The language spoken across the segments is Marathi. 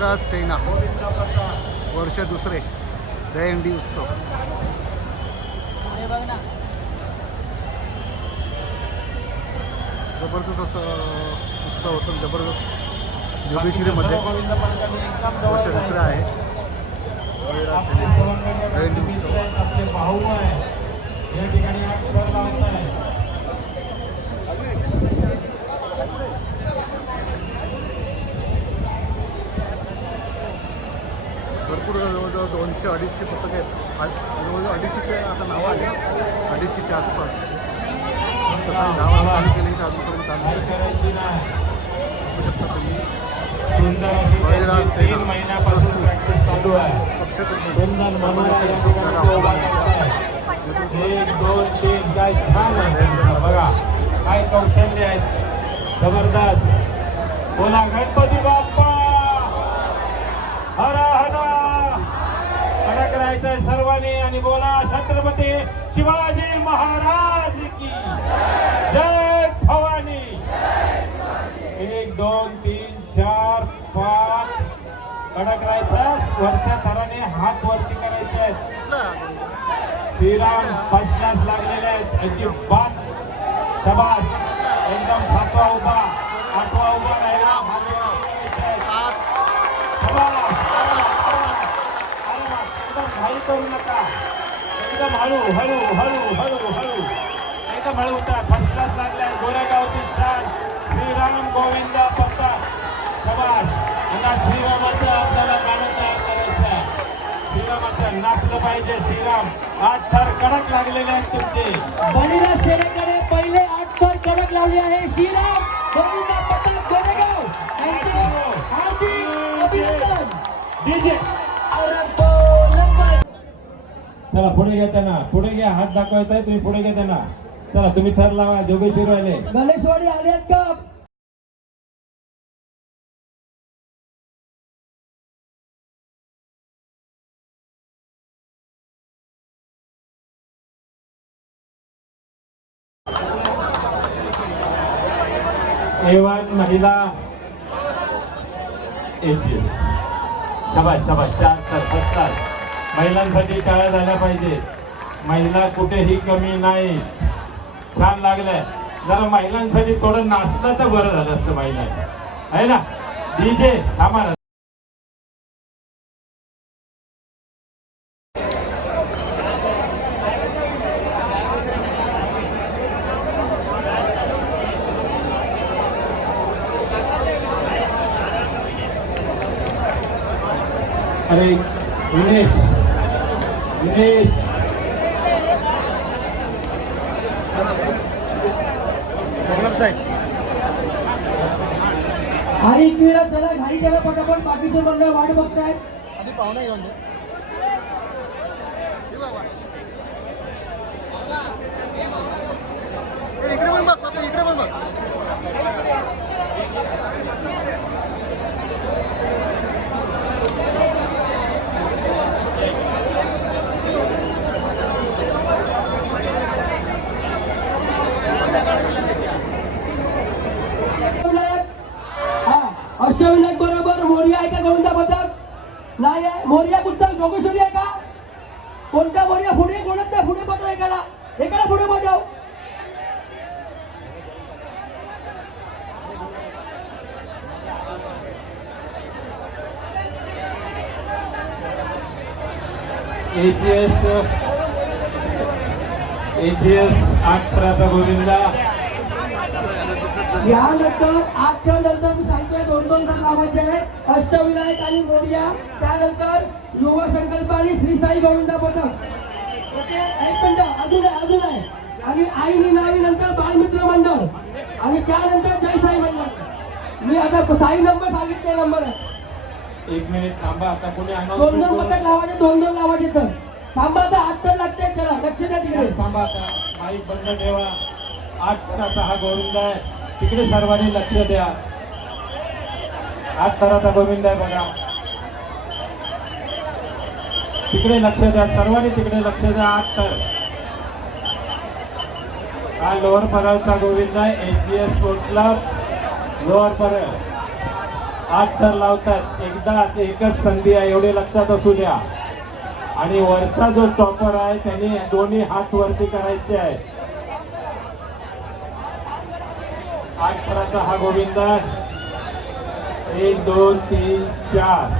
बळीराज सेना वर्ष दुसरे दहीहंडी उत्सव. जबरदस्त असं उत्सव होतो जबरदस्त. योगेश्वरीमध्ये वर्ष दुसरं आहे. दहिंडी उत्सव आहे या ठिकाणी भरपूर जवळजवळ दोनशे अडीचशे पुस्तकं आहेत. जवळजवळ अडीचशेचे आता नावं आहे अडीचशेच्या आसपास. तसं दहा वाजता चालू केली तर अजूनपर्यंत चालू काय नाही. बघू शकता तुम्ही. बळीराज तीन सेना. महिन्यापासून प्रॅक्टिस चालू आहे. पक्षातर्फे एक दोन तीन बघा. काय कौशल्य आहेत. जबरदस्त. बोला गणपती बाप्पा. सर्वांनी आणि बोला छत्रपती शिवाजी महाराज की जय भवानी. एक दोन तीन चार पाच. कडक राहायचं वरच्या थराने हात वरती करायचे आहेत. श्रीराम फर्स्ट क्लास लागलेले आहेत. अजिबात. शबास. एकदम सातवा उभा आठवा उभा राहिला सात शबास. अरे वा, एकदम घाई करू नका. एकदम हळू हळू हळू हळू हळू. एकदम हळू उतरा फर्स्ट क्लास लागलाय. गोरेगावची स्टार श्रीराम गोविंद पत्ता. शबास आता श्रीरामाचं आपल्याला गाणं तयार करायचं श्रीरामाचं नाचलं पाहिजे श्रीराम. आठ थर कडक लागलेले आहेत तुमचे. बळीराज सेनेकडे पहिले आठ थर कडक लावले आहे. श्रीराम गोविंद पथक गोरेगाव. यांचे हार्दिक अभिनंदन. डीजे चला पुढे घ्या त्यांना. पुढे घ्या. हात दाखवायचा आहे तुम्ही पुढे घ्या त्यांना. चला तुम्ही थर लावा जोगेश्वरी आले गणेशवाडी आले का? एवन महिला. एजी शबाश शबाश चार तर बसतात महिलांसाठी टाळ्या झाल्या पाहिजे. महिला कुठेही कमी नाही. छान लागलंय. जरा महिलांसाठी थोडं नाचलं तर बरं झालं असतं महिला आहे ना? डीजे थांबा ना. अरे विनेश. विनेश आणि वेळा चला घाई करा पटापट. बाकीचे मंडळ वाट बघतायत. आधी पाहुणा घेऊन दे हे बाबा. ए, इकडे पण बघ बापू इकडे पण बघ हा अष्टविनायक बरोबर मोरिया आहे का गोविंदा पथक नाही आहे मोरिया कुठचा जोगेश्वरी आहे का कोणता मोरिया पुढे कोणत नाही पुढे पाठव एकाला एकाला पुढे पाठव एजीएस एजीएस अठराचा गोविंदा. यानंतर आठच्या नंतर मी सांगतोय दोन दोन जण लावायचे आहे अष्टविनायक आणि मोरिया. त्यानंतर युवा संकल्प आणि श्री साई गोविंदा पथक. ओके? एक मिनिट. अजून आहे अजून आहे. आणि आई ही नावी नंतर बालमित्र मंडळ. आणि त्यानंतर जय साई मंडळ. मी आता साई नंबर सांगितले नंबर आहे. एक मिनिट थांबा. आता कोणी दोन दोन पथक लावायचे दोन दोन लावायचे तर. थांबा आता आठ तर लागते जरा लक्ष द्या तिकडे. थांबा आता. माईक बंद ठेवा. आठ ताचा हा गोविंद आहे. तिकडे सर्वांनी लक्ष द्या. आठ तराचा गोविंद आहे बघा. तिकडे लक्ष द्या सर्वांनी तिकडे लक्ष द्या आठ तर हा लोअर परळचा गोविंद आहे H S sport club lower Parel आज तर लावतात. एकदा एकच संधी आहे एवढे लक्षात असू द्या. आणि वरचा जो टॉपर आहे त्यांनी दोन्ही हात वरती करायचे आहे आठ हा गोविंद एक दोन तीन चार.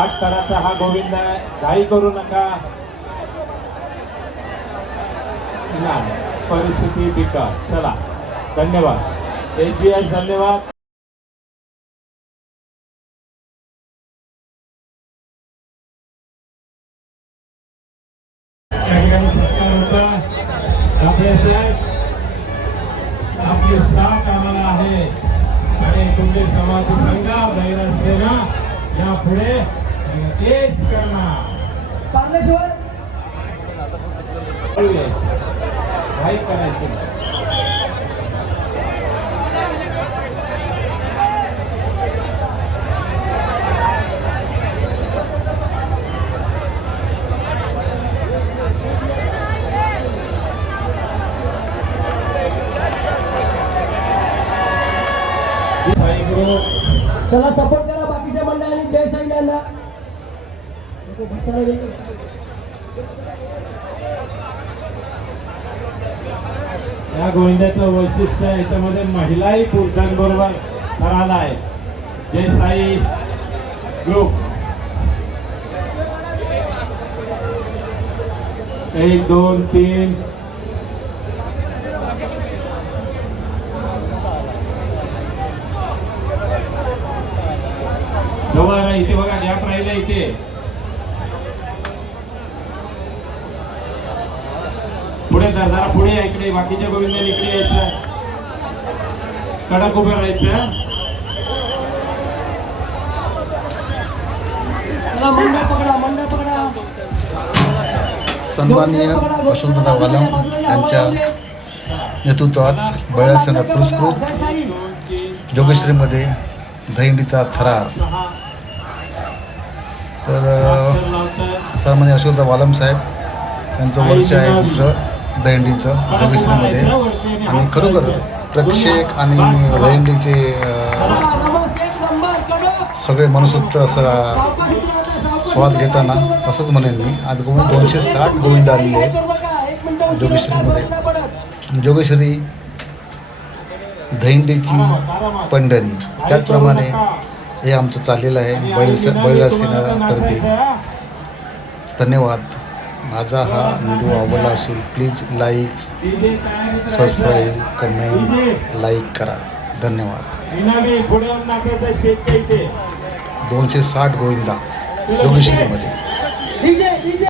आठ तराचा हा गोविंद आहे. घाई करू नका. नाही परिस्थिती बिकट. चला धन्यवाद. एच जी धन्यवाद. या ठिकाणी सत्कार होता आपले साहेब आपली साथ आम्हाला आहे आणि तुमचे समाज संघ बहिरण सेना यापुढे तेच करणार. पार्लेश्वर काही करायची नाही. साई ग्रुप चला सपोर्ट करा बाकीच्या मंडळांनी. जय साई यांना या गोविंदाचं वैशिष्ट्य याच्यामध्ये महिलाही पुरुषांबरोबर करायला आहे. जय साई ग्रुप. एक दोन तीन. जवळ राहा इथे बघा गॅप राहिला इथे. पुढे धर जरा पुढे या इकडे बाकीच्या गोविंदाने इकडे यायचं. कडक उभं राहायचं. सन्माननीय अशोकदादा वालम यांच्या नेतृत्वात बळासेना पुरस्कृत जोगेश्वरीमध्ये दहिंडीचा थरार. तर सर म्हणजे अशोकदा वालम साहेब यांचं वर्ष आहे दुसरं दहिंडीचं जोगेश्वरीमध्ये आणि खरोखर प्रेक्षक आणि दहिंडीचे सगळे मनसोक्त असा स्वाद घेताना असंच म्हणेन मी. आज गोविंद दोनशे साठ गोविंद आलेले आहेत जोगेश्वरीमध्ये जोगेश्वरी दहिंडीची पंढरी. त्याचप्रमाणे हे आमचं चाललेलं आहे. बळीस बळीराज सेनातर्फे धन्यवाद. माझा हा व्हिडिओ आवडला असेल please like subscribe comment like करा. धन्यवाद. दोनशे साठ गोविंदा जोगेश्वरीमध्ये.